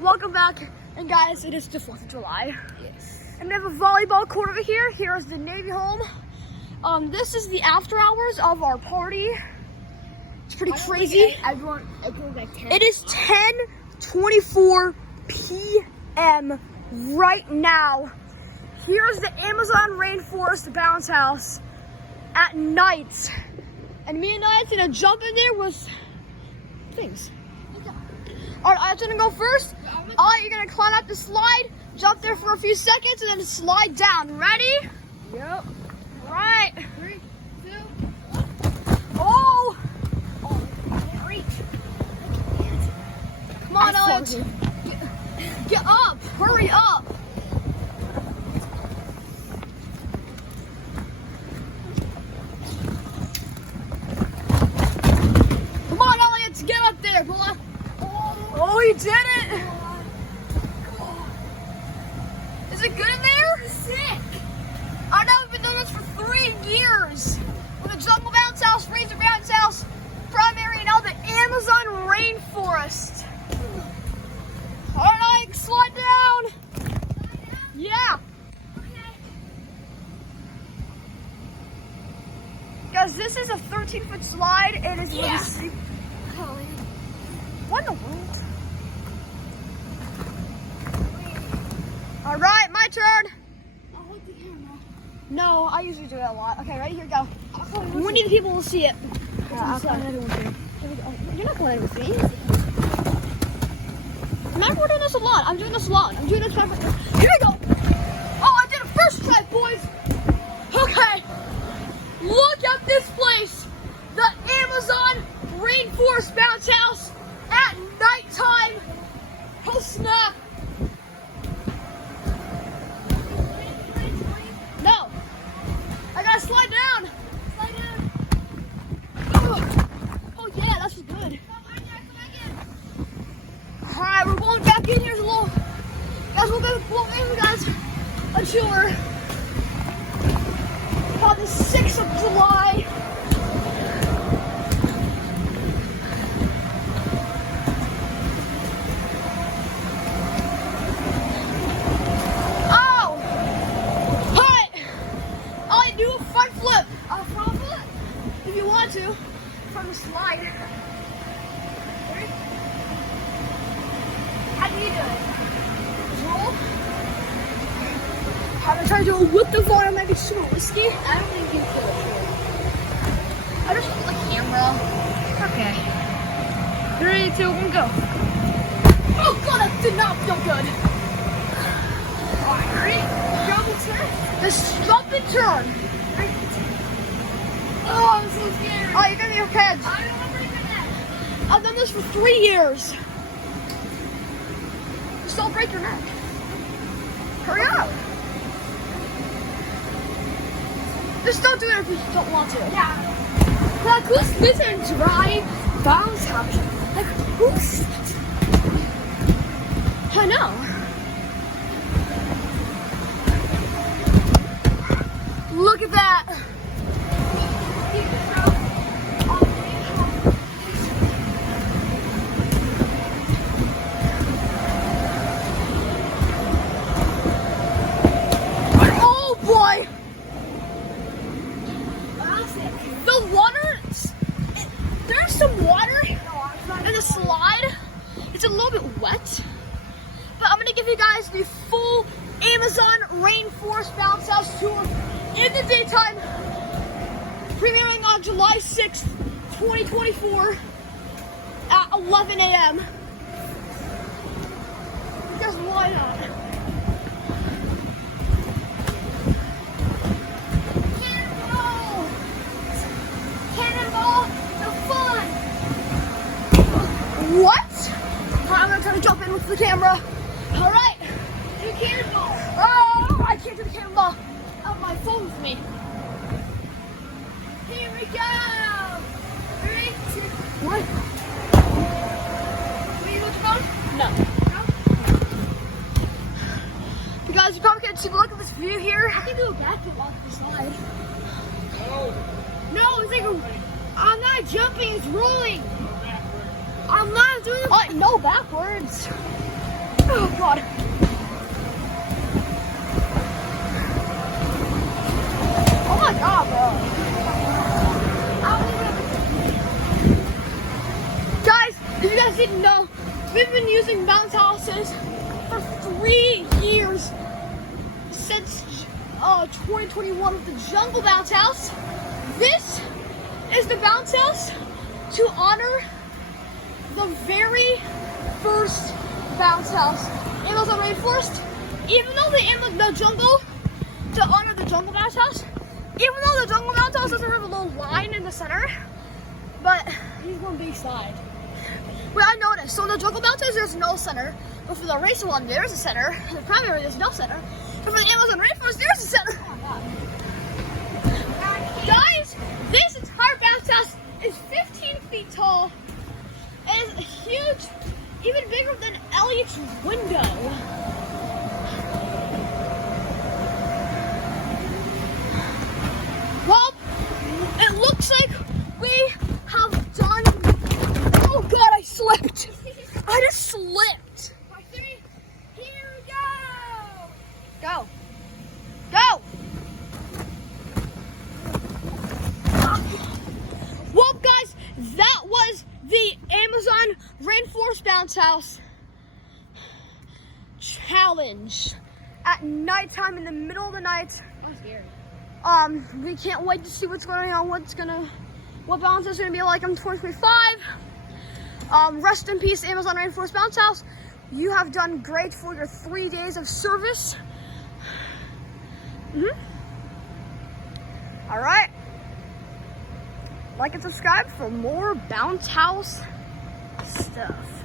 Welcome back, and guys, it is the 4th of July. Yes. And we have a volleyball court over here. Here is the Navy home. This is the after hours of our party. It's pretty crazy. Everyone like 10. It is 10:24 p.m. right now. Here's the Amazon Rainforest bounce house at night. And me and I's gonna jump in there with things. Alright, I'm gonna go first. Alright, you're gonna climb up the slide, jump there for a few seconds, and then slide down. Ready? Yep. Right. 3, 2. Oh! Oh, I can't reach. Come on, Elliot. Get up. Hurry up. Come on, Elliot. Get up there. Come on. Oh, you did it. Is it good in there? Sick. I know we've been doing this for 3 years. With the Jungle Bounce House, Razor Bounce House, Primary, and now the Amazon Rainforest. All right, slide down. Yeah. Guys, this is a 13-foot slide. It is really What in the world? All right, my turn. I'll hold the camera. No, I usually do it a lot. Okay, ready? Here we go. We need people to see it. I'll call another one too. You're not going with me. Remember, we're doing this a lot. I'm doing this a lot. I'm doing this. Here we go. Oh, I did it first try, boys. Okay. Look at this place. The Amazon Rainforest bounce house at nighttime. Oh, snap. No. I gotta slide down. Slide down. Oh yeah, that's good. Alright, we're going back in. Here's a little, guys, we'll give you guys a tour on the 6th of July. Oh! Hi! I'll do a front flip. A front flip? If you want to, from the slide. How do you do it? Just roll. I'm gonna try to do it with the volume. Might be super risky. I don't think you feel it. I just want the camera. Okay. 3, 2, 1, go. Oh god, that did not feel good. Alright, ready? Double turn. Just stop and turn. Oh, I'm so scared. Oh, you're gonna be okay. I don't want to break my neck. I've done this for 3 years. Just don't break your neck. Hurry up. Just don't do it if you don't want to. Yeah. Like, who's this in dry bounce house? Like, who's... I know. Look at that. Oh boy. The water, there's some water in the slide. It's a little bit wet, but I'm gonna give you guys the full Amazon Rainforest bounce house tour in the daytime, premiering on July 6th, 2024 at 11 a.m. Because why not? What? I'm gonna try to jump in with the camera. All right. Do cannonball. Oh, I can't do the cannonball. I have my phone with me. Here we go. 3, 2. What? Will you look phone? No. No? You guys, you probably can't take a look at this view here. I can do a backflip off the slide. No, it's like I'm not jumping, it's rolling. I'm not doing No backwards. god. Oh my god, bro. Guys, if you guys didn't know, we've been using bounce houses for 3 years since 2021 with the Jungle Bounce House. This is the bounce house to honor the very first bounce house. Amazon Rainforest. Even though the jungle, to honor the Jungle Bounce House, even though the Jungle Bounce House doesn't have a little line in the center, but He's one big slide. well, I noticed. So the Jungle Bounce House, there's no center, but for the racer one, there's a center. The primary, there's no center. But for the Amazon Rainforest, there's a center. Guys, this entire bounce house is 15 feet tall. It is huge, even bigger than Elliot's window. Well, it looks like we have done. Oh god, I slipped. I just slipped. Here we go. Go. Go. Well, guys, that was the Amazon Rainforest Bounce House challenge at nighttime in the middle of the night. I'm scared. We can't wait to see what's going on, what bounce is gonna be like in 2025. Rest in peace, Amazon Rainforest Bounce House. You have done great for your 3 days of service. All right. Like and subscribe for more bounce house stuff.